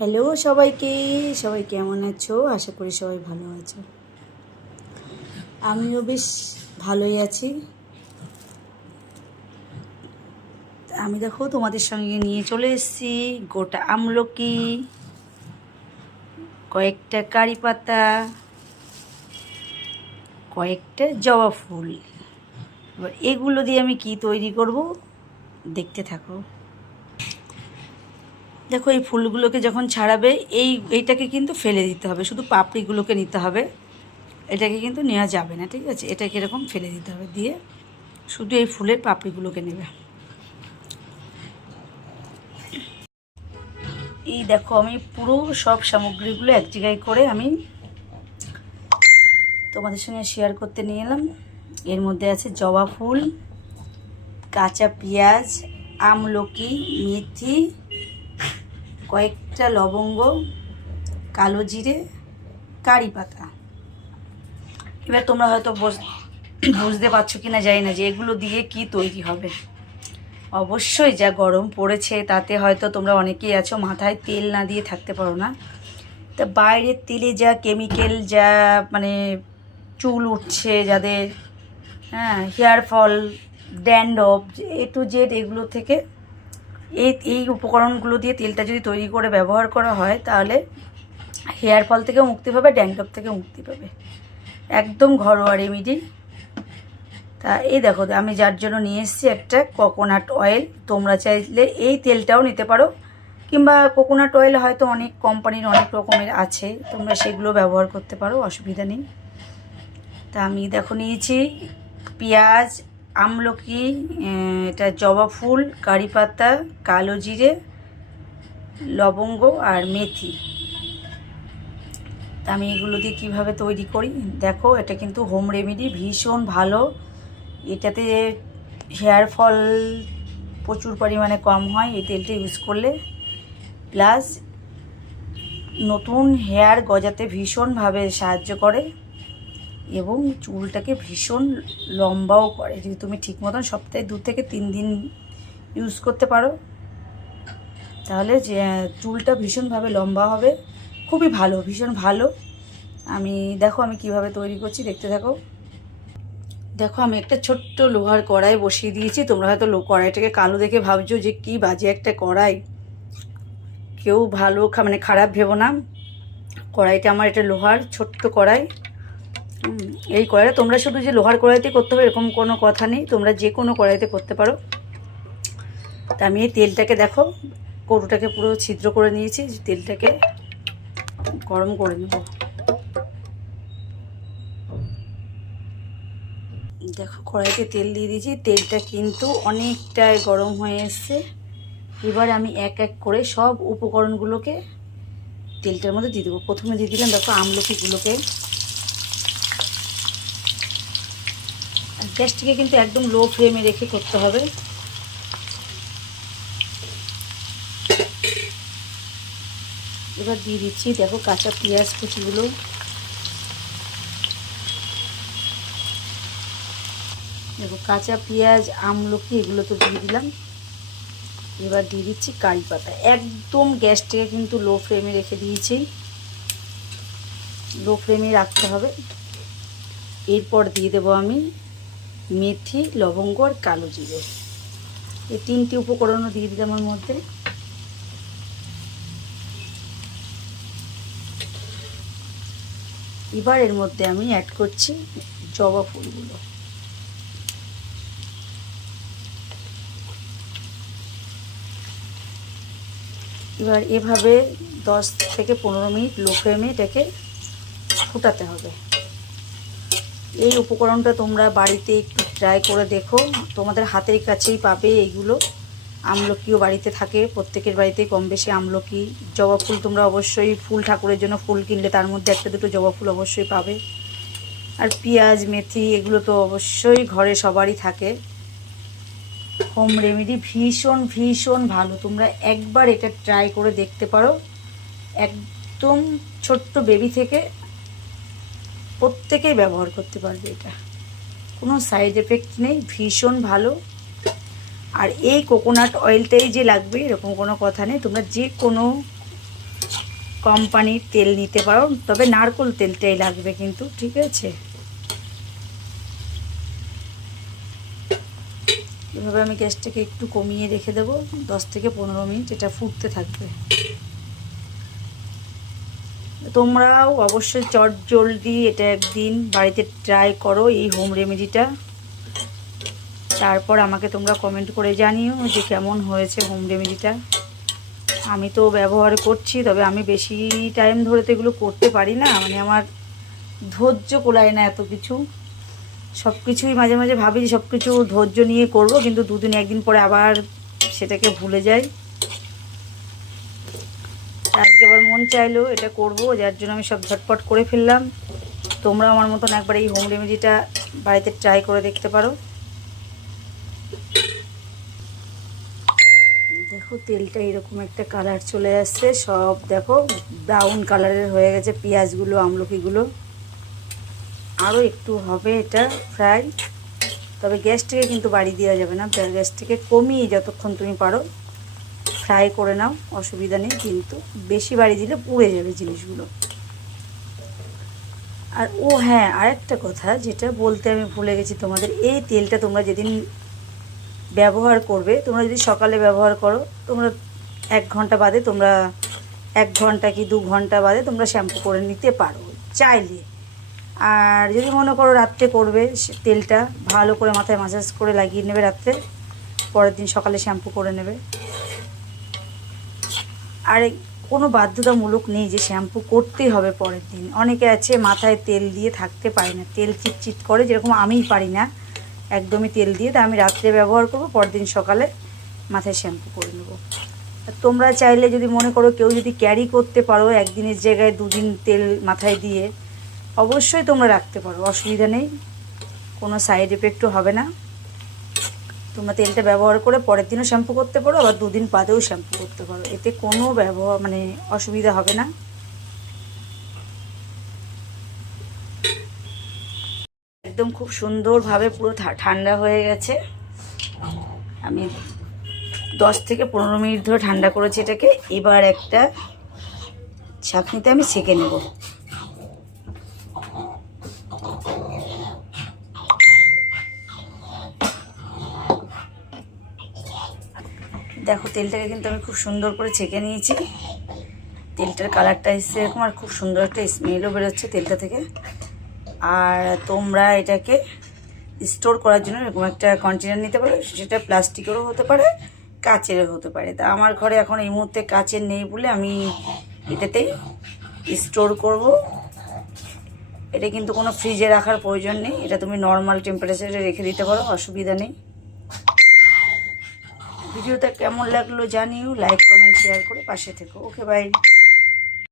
Hello সবাইকে, সবাই কেমন আছো? আশা করি সবাই ভালো আছো। আমিও বেশ ভালোই আছি। আমি দেখো তোমাদের সঙ্গে নিয়ে চলে এসেছি গোটা আমলকি, কয়েকটা কারি পাতা, কয়েকটা জবা ফুল। এবার এগুলো দিয়ে আমি কি তৈরি করব দেখতে থাকো। দেখো এই ফুলগুলোকে যখন ছাড়াবে এইটাকে কিন্তু ফেলে দিতে হবে, শুধু পাপড়িগুলোকে নিতে হবে, এটাকে কিন্তু নেওয়া যাবে না, ঠিক আছে? এটাকে এরকম ফেলে দিতে হবে, দিয়ে শুধু এই ফুলের পাপড়িগুলোকে নেবে। এই দেখো আমি পুরো সব সামগ্রীগুলো এক জায়গায় করে আমি তোমাদের সঙ্গে শেয়ার করতে নিয়ে এলাম। এর মধ্যে আছে জবা ফুল, কাঁচা পেঁয়াজ, আমলকি, মেথি, কয়েকটা লবঙ্গ, কালো জিরে, কারি পাতা। এবার তোমরা হয়তো বুঝতে পারছো কি না জানি না যে এগুলো দিয়ে কি তৈরি হবে। অবশ্যই যা গরম পড়েছে তাতে হয়তো তোমরা অনেকেই আছো মাথায় তেল না দিয়ে থাকতে পারো না। তা বাইরের তেলে যা কেমিক্যাল, যা মানে চুল উঠছে যাদের, হ্যাঁ, hair fall, dandruff, A to Z, এগুলো থেকে এই উপকরণগুলো দিয়ে তেলটা যদি তৈরি করে ব্যবহার করা হয় তাহলে হেয়ার ফল থেকেও মুক্তি পাবে, ড্যান্ড্রফ থেকেও মুক্তি পাবে। একদম ঘরোয়া রেমিডি। তা এই দেখো আমি যার জন্য নিয়ে এসেছি একটা কোকোনাট অয়েল। তোমরা চাইলে এই তেলটাও নিতে পারো, কিংবা কোকোনাট অয়েল হয়তো অনেক কোম্পানির অনেক রকমের আছে, তোমরা সেগুলো ব্যবহার করতে পারো, অসুবিধা নেই। তা আমি দেখো নিয়েছি পেঁয়াজ, আমলকি, এটা জবা ফুল, কারি পাতা, কালো জিরে, লবঙ্গ আর মেথি। তা আমি এগুলো দিয়ে কীভাবে তৈরি করি দেখো। এটা কিন্তু হোম রেমেডি, ভীষণ ভালো। এটাতে হেয়ার ফল প্রচুর পরিমাণে কম হয় এই তেলটা ইউজ করলে, প্লাস নতুন হেয়ার গজাতে ভীষণভাবে সাহায্য করে এবং চুলটাকে ভীষণ লম্বাও করে। যদি তুমি ঠিক মতন সপ্তাহে 2 থেকে 3 দিন ইউজ করতে পারো তাহলে যে চুলটা ভীষণভাবে লম্বা হবে। খুবই ভালো, ভীষণ ভালো। আমি দেখো আমি কিভাবে তৈরি করছি, দেখতে থাকো। দেখো আমি একটা ছোট্ট লোহার কড়াই বসিয়ে দিয়েছি। তোমরা হয়তো কড়াইটাকে কালো দেখে ভাবছো যে কি বাজে একটা কড়াই, কেউ ভালো মানে খারাপ ভেবো না। কড়াইটা আমার এটা লোহার ছোট্ট কড়াই। এই কড়াইটা তোমরা শুধু যে লোহার কড়াইতে করতে হবে এরকম কোনো কথা নেই, তোমরা যে কোনো কড়াইতে করতে পারো। তা আমি এই তেলটাকে দেখো কৌটোটাকে পুরো ছিদ্র করে নিয়েছি, তেলটাকে গরম করে নেব। দেখো কড়াইতে তেল দিয়ে দিয়েছি, তেলটা কিন্তু অনেকটাই গরম হয়ে এসছে। এবার আমি এক এক করে সব উপকরণগুলোকে তেলটার মধ্যে দিয়ে দেবো। প্রথমে দিয়ে দিলাম দেখো আমলকিগুলোকে। গ্যাসটিকে কিন্তু একদম লো ফ্লেমে রেখে করতে হবে। এবার দিয়ে দিচ্ছি দেখো কাঁচা পেঁয়াজ কুচিগুলো। দেখো কাঁচা পেঁয়াজ, আমলকি, এগুলো তো দিয়ে দিলাম। এবার দিয়ে দিচ্ছি কারি পাতা। একদম গ্যাসটাকে কিন্তু লো ফ্লেমে রেখে দিয়েছি, লো ফ্লেমে রাখতে হবে। এরপর দিয়ে দেবো আমি মেথি, লবঙ্গ আর কালো জিরে। এই 3টি উপকরণও দিয়ে দিলাম ওর মধ্যে। এবার এর মধ্যে আমি অ্যাড করছি জবা ফুলগুলো। এবার এভাবে 10 থেকে 15 মিনিট লো ফ্লেমে এটাকে ফুটাতে হবে। এই উপকরণটা তোমরা বাড়িতে একটু ট্রাই করে দেখো, তোমাদের হাতের কাছেই পাবে এইগুলো। আমলকিও বাড়িতে থাকে, প্রত্যেকের বাড়িতে কম বেশি আমলকি। জবা ফুল তোমরা অবশ্যই ফুল ঠাকুরের জন্য ফুল কিনলে তার মধ্যে একটা দুটো জবা ফুল অবশ্যই পাবে। আর পেঁয়াজ, মেথি, এগুলো তো অবশ্যই ঘরে সবারই থাকে। হোম রেমেডি, ভীষণ ভীষণ ভালো। তোমরা একবার এটা ট্রাই করে দেখতে পারো। একদম ছোট্ট বেবি থেকে প্রত্যেকেই ব্যবহার করতে পারবে, এটা কোনো সাইড এফেক্ট নেই, ভীষণ ভালো। আর এই কোকোনাট অয়েলটাই যে লাগবে এরকম কোনো কথা নেই, তোমরা যে কোনো কোম্পানির তেল নিতে পারো, তবে নারকোল তেলটাই লাগবে কিন্তু, ঠিক আছে। এভাবে আমি গ্যাসটাকে একটু কমিয়ে রেখে দেবো 10 থেকে 15 মিনিট, এটা ফুটতে থাকবে। তোমরাও অবশ্যই চটজলদি এটা একদিন বাড়িতে ট্রাই করো এই হোম রেমেডিটা, তারপর আমাকে তোমরা কমেন্ট করে জানিও যে কেমন হয়েছে হোম রেমেডিটা। আমি তো ব্যবহার করছি, তবে আমি বেশি টাইম ধরে তো এগুলো করতে পারি না, মানে আমার ধৈর্য কোলায় না এত কিছু। সব কিছুই মাঝে মাঝে ভাবি যে সব কিছু ধৈর্য নিয়ে করব, কিন্তু দুদিন একদিন পরে আবার সেটাকে ভুলে যাই। আজকে আবার মন চাইলো এটা করব, যার জন্য আমি সব ঝটপট করে ফেললাম। তোমরা আমার মতন একবার এই হোম রেমেডিটা বাড়িতে ট্রাই করে দেখতে পারো। দেখো তেলটা এরকম একটা কালার চলে আসছে, সব দেখো ব্রাউন কালারের হয়ে গেছে পেঁয়াজগুলো, আমলকিগুলো। আরও একটু হবে এটা ফ্রাই, তবে গ্যাসটাকে কিন্তু বাড়ি দেওয়া যাবে না, গ্যাসটাকে কমিয়ে যতক্ষণ তুমি পারো ফ্রাই করে নাও, অসুবিধা নেই, কিন্তু বেশি বাড়ি দিলে পুড়ে যাবে জিনিসগুলো। আর ও হ্যাঁ, আরেকটা কথা যেটা বলতে আমি ভুলে গেছি তোমাদের, এই তেলটা তোমরা যেদিন ব্যবহার করবে, তোমরা যদি সকালে ব্যবহার করো, তোমরা 1 ঘন্টা বাদে, তোমরা 1 ঘন্টা কি 2 ঘন্টা বাদে তোমরা শ্যাম্পু করে নিতে পারো চাইলে। আর যদি মনে করো রাত্রে করবে, তেলটা ভালো করে মাথায় মাসাজ করে লাগিয়ে নেবে রাত্রে, পরের দিন সকালে শ্যাম্পু করে নেবে। আর কোনো বাধ্যতামূলক নেই যে শ্যাম্পু করতেই হবে পরের দিন। অনেকে আছে মাথায় তেল দিয়ে থাকতে পারে না, তেল চিটচিট করে, যেরকম আমিই পারি না একদমই তেল দিয়ে, তা আমি রাত্রে ব্যবহার করব, পরের দিন সকালে মাথায় শ্যাম্পু করে নেব। তোমরা চাইলে যদি মনে করো কেউ যদি ক্যারি করতে পারো একদিনের জায়গায় 2 দিন তেল মাথায় দিয়ে, অবশ্যই তোমরা রাখতে পারো, অসুবিধা নেই, কোনো সাইড এফেক্টও হবে না। তোমরা তেলটা ব্যবহার করে পরের দিনও শ্যাম্পু করতে পারো, আবার 2 দিন বাদেও শ্যাম্পু করতে পারো, এতে কোনো মানে অসুবিধা হবে না। একদম খুব সুন্দরভাবে পুরো ঠান্ডা হয়ে গেছে। আমি 10 থেকে 15 মিনিট ধরে ঠান্ডা করেছি এটাকে। এবার একটা ছাঁকনিতে আমি ছেঁকে নেব। দেখো তেলটাকে কিন্তু আমি খুব সুন্দর করে ছেঁকে নিয়েছি, তেলটার কালারটা এসছে এরকম, আর খুব সুন্দর একটা স্মেলও বেরোচ্ছে তেলটা থেকে। আর তোমরা এটাকে স্টোর করার জন্য এরকম একটা কন্টেনার নিতে পারো, সেটা প্লাস্টিকেরও হতে পারে, কাচেরও হতে পারে। তা আমার ঘরে এখন এই মুহূর্তে কাচের নেই বলে আমি এটাতেই স্টোর করব। এটা কিন্তু কোনো ফ্রিজে রাখার প্রয়োজন নেই, এটা তুমি নর্মাল টেম্পারেচারে রেখে দিতে পারো, অসুবিধা নেই। ভিডিওটা কেমন লাগলো জানিও, লাইক কমেন্ট শেয়ার করে পাশে থেকো। Okay bye.